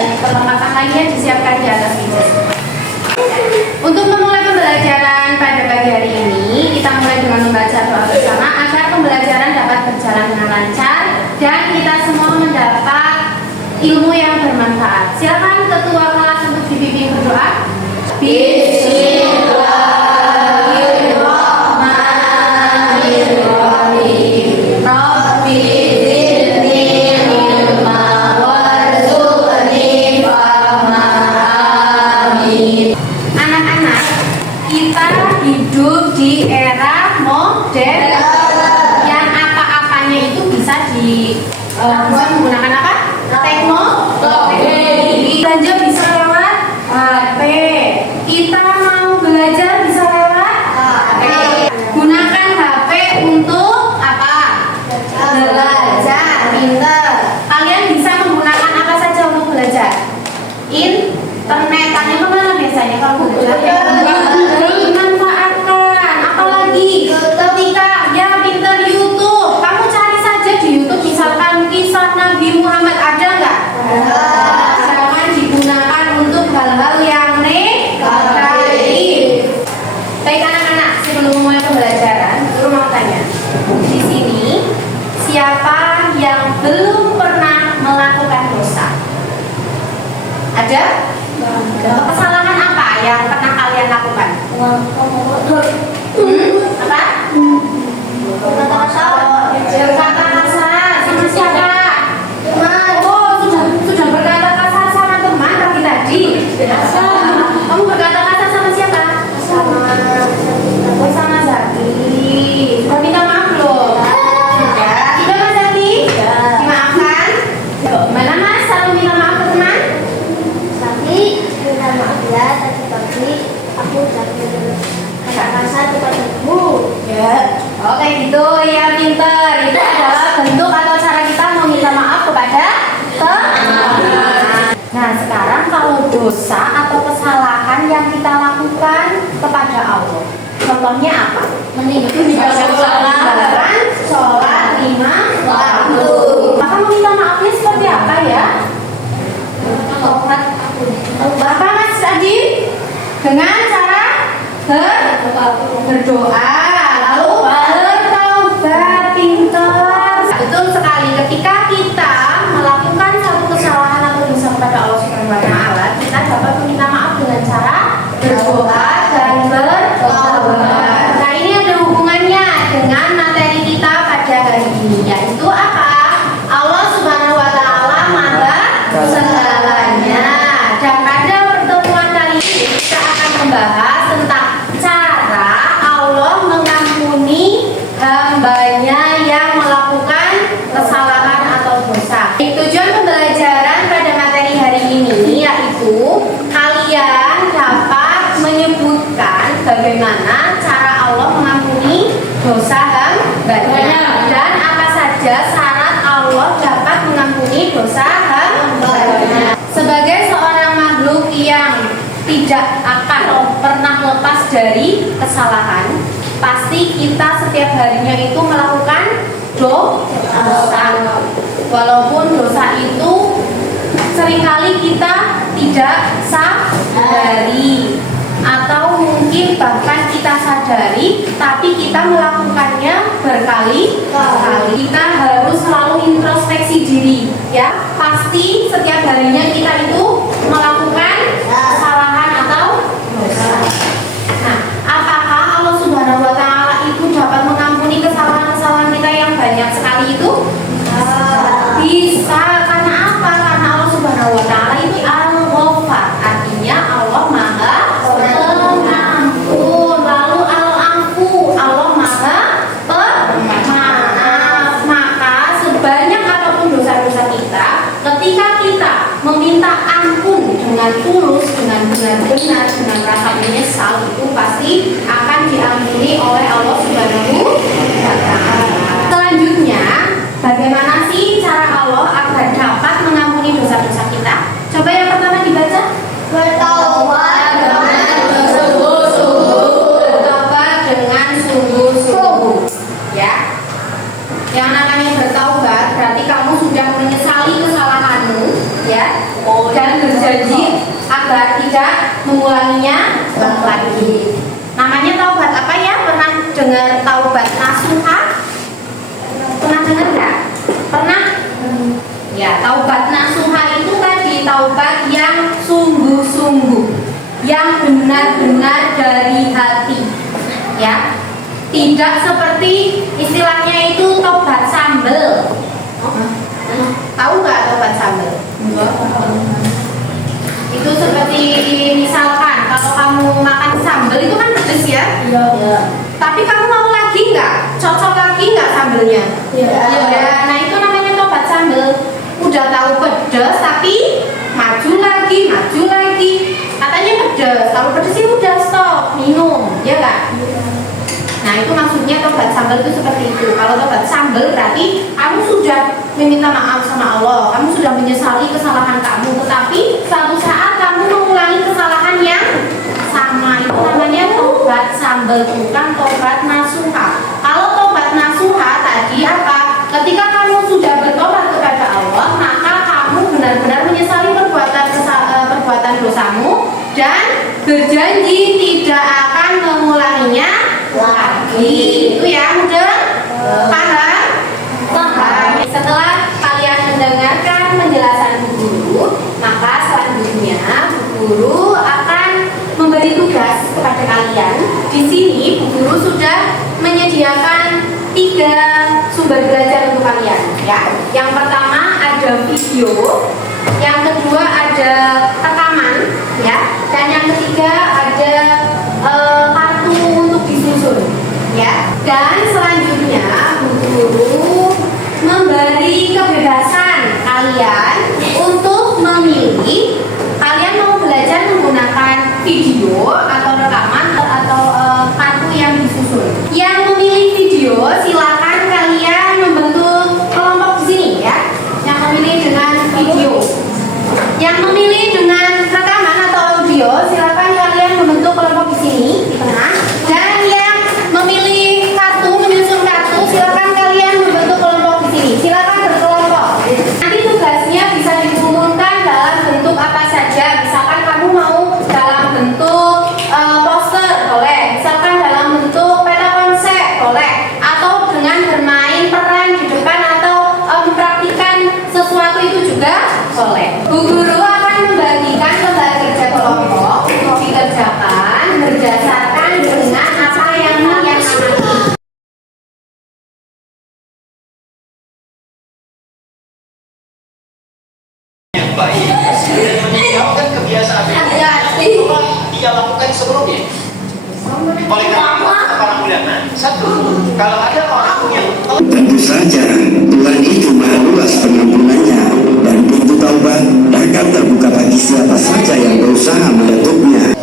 dan perlengkapan lainnya disiapkan di atas meja. Untuk memulai pembelajaran pada pagi hari ini, kita mulai dengan membaca doa bersama agar pembelajaran dapat berjalan dengan lancar dan kita semua mendapat ilmu yang bermanfaat. Silakan ketua kelas untuk dibimbing berdoa. Bismillahirrahmanirrahim. Rabbi zidni ilma warzuqni fahma. Amin. Anak-anak, kita hidup di era modern yang apa-apanya itu bisa bisa menggunakan apa? Teknologi. Belanja bisa lewat HP. Kita mau belajar bisa lewat HP. Gunakan HP untuk apa? Belajar, pinter. Kalian bisa menggunakan apa saja untuk belajar? Internetannya kemana biasanya kalau belajar? Dimanfaatkan. Apalagi ketika ya pinter YouTube, kamu cari saja di YouTube misalkan kisah Nabi Muhammad, ada nggak? Jangan digunakan untuk hal-hal yang negatif. Baik anak-anak, sebelum mulai pembelajaran, guru mau tanya. Di sini siapa yang belum pernah melakukan dosa? Ada? Kesalahan apa yang pernah kalian lakukan? Apa? Berkata kasar sama siapa? Oh, sudah berkata kasar sama teman pagi tadi. Kamu berkata kasar sama siapa? Sama Zaki. Sudah minta maaf belum? Sudah. Sudah Mas Zaki? Dimaafkan? Mana Mas? Selalu minta maaf ke teman? Tapi minta maaf ya, tadi pagi aku udah agak kasar kepadamu. Ya. Oke gitu ya, pinter. Itu adalah bentuk atau cara kita meminta maaf kepada teman. Nah sekarang kalau dosa atau kesalahan yang kita lakukan kepada Allah, contohnya apa? Meninggalkan sholat 5 waktu. Maka meminta maafnya seperti apa ya? Apa Mas Adi? Dengan cara berdoa, lalu bertaubat, pintar. Betul sekali. Ketika kita melakukan satu kesalahan atau dosa kepada Allah Subhanahu wa Ta'ala, kita dapat meminta maaf dengan cara berdoa dan bertaubat. Nah ini ada hubungannya dengan materi kita pada hari ini, yaitu apa? Allah Subhanahu wa Ta'ala Maha segalanya. Dan pada pertemuan kali ini kita akan membahas tentang cara Allah mengampuni hambanya yang melakukan kesalahan atau dosa. Tujuan pembelajaran pada materi hari ini yaitu kalian dapat menyebutkan bagaimana cara Allah mengampuni dosa hambanya dan apa saja syarat Allah dapat mengampuni dosa hambanya. Sebagai seorang makhluk yang tidak akan pernah lepas dari kesalahan, pasti kita setiap harinya itu melakukan dosa. Walaupun dosa itu seringkali kita tidak sadari, atau mungkin bahkan kita sadari tapi kita melakukannya berkali-kali. Kita harus selalu introspeksi diri ya. Pasti setiap harinya kita itu melakukan kesalahan atau dosa. Nah, apakah Allah Subhanahu wa Ta'ala itu dapat mengampuni kesalahan-kesalahan kita yang banyak sekali itu? Bisa. Karena apa? Karena Allah Subhanahu wa Ta'ala itu Al-Ghaffar, artinya Allah Maha Pengampun. Lalu Al-Afu, Allah Maha Pemaaf. Maka sebanyak apapun dosa-dosa kita, ketika kita meminta ampun dengan tulus, dengan benar-benar, dengan rasa menyesal, itu pasti akan diampuni oleh Allah Subhanahu wa Ta'ala. Selanjutnya, bagaimana sih cara Allah agar dapat mengampuni dosa-dosa kita? Coba yang pertama dibaca. Bertaubat dengan Bertobat dengan sungguh-sungguh. Ya. Yang namanya bertaubat berarti kamu sudah menyesali kesalahanmu, ya. Dan berjanji agar tidak mengulanginya lagi. Namanya taubat apa ya? Pernah dengar taubat nasuha? Pernah dengar nggak? Pernah? Ya, taubat nasuha itu tadi taubat yang sungguh-sungguh, yang benar-benar dari hati, ya. Tidak seperti istilahnya itu tobat sambel. Tahu nggak tobat sambel? Itu seperti misalkan kalau kamu makan sambel itu kan pedes ya. Iya. Tapi kamu mau lagi nggak? Cocok lagi nggak sambelnya? Iya. Ya, nah itu namanya tobat sambel. Udah tahu pedes tapi maju lagi. Katanya pedes, kalau pedes itu udah stop minum, ya nggak? Nah itu maksudnya tobat sambal itu seperti itu. Kalau tobat sambal berarti kamu sudah meminta maaf sama Allah, kamu sudah menyesali kesalahan kamu, tetapi suatu saat kamu mengulangi kesalahan yang sama. Itu namanya tobat sambal, bukan tobat nasuha. Kalau tobat nasuha tadi apa? Ketika kamu sudah bertobat kepada Allah, maka kamu benar-benar menyesali perbuatan dosamu dan berjanji tidak akan mengulanginya lagi. Itu ya, mudah? Paham? Setelah kalian mendengarkan penjelasan Bu Guru, maka selanjutnya Bu Guru akan memberi tugas kepada kalian. Di sini Bu Guru sudah menyediakan 3 sumber belajar untuk kalian, ya. Yang pertama ada video, yang kedua ada rekaman, ya, dan yang ketiga ada kartu untuk disusun, ya. Dan selanjutnya Bu Guru memberi kebebasan kalian untuk memilih kalian mau belajar menggunakan video atau rekaman atau kartu yang disusun. Yang memilih video silakan kalian membentuk kelompok di sini, ya. Yang memilih dengan video. Yang memilih dengan rekaman atau audio silakan kalian membentuk kelompok di sini di tengah. Dan yang memilih kartu, menyusun kartu, silakan kalian membentuk kelompok di sini. Silakan berkelompok. Nanti tugasnya bisa dikumpulkan dalam bentuk apa saja. Misalkan kamu mau dalam bentuk poster, boleh. Misalkan dalam bentuk peta konsep, boleh. Atau dengan bermain peran di depan atau mempraktikkan sesuatu itu juga boleh. Bu Guru akan membagikan lembar kerja kelompok untuk dikerjakan berdasarkan dengan apa yang kalian amati. Yang baik dan meninggalkan kebiasaan yang dia lakukan sebelumnya. Oleh karena itu, para ulama, satu, kalau ada orang yang Tentu saja Tuhan itu maha luas pengampunannya dan pintu taubat akan terbuka bagi siapa saja yang berusaha mengetupnya.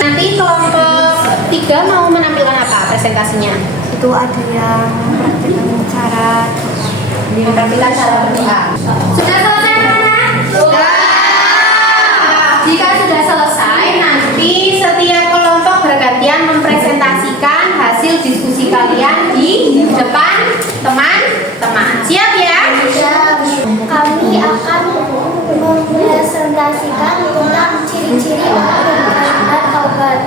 Nanti kelompok 3 mau menampilkan apa presentasinya? Itu ada yang praktekkan cara Menampilkan cara berdoa. Sudah selesai anak-anak? Sudah. Jika sudah selesai, nanti setiap kelompok bergantian mempresentasikan hasil diskusi kalian di depan teman-teman. Siap ya? Kami akan mempresentasikan tentang ciri-ciri orang yang benar-benar taubat.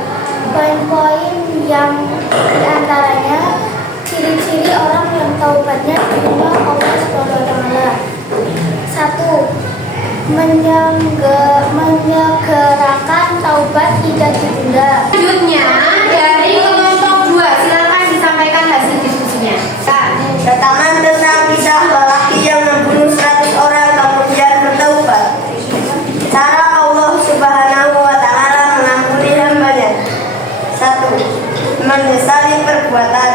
Poin-poin yang diantaranya ciri-ciri orang yang taubatnya diterima Allah SWT. 1. Menyegerakan taubat tidak ditunda. Selanjutnya dari kelompok 2, silakan disampaikan hasil diskusinya. Pertama tentang kisah lelaki yang membunuh 100 orang kemudian bertaubat. Cara Allah Subhanahu wa Ta'ala mengampuni hambanya. 1. Menyesali perbuatan.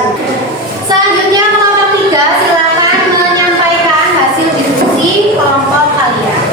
Selanjutnya kelompok 3, silakan menyampaikan hasil diskusi kelompok kalian.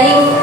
baik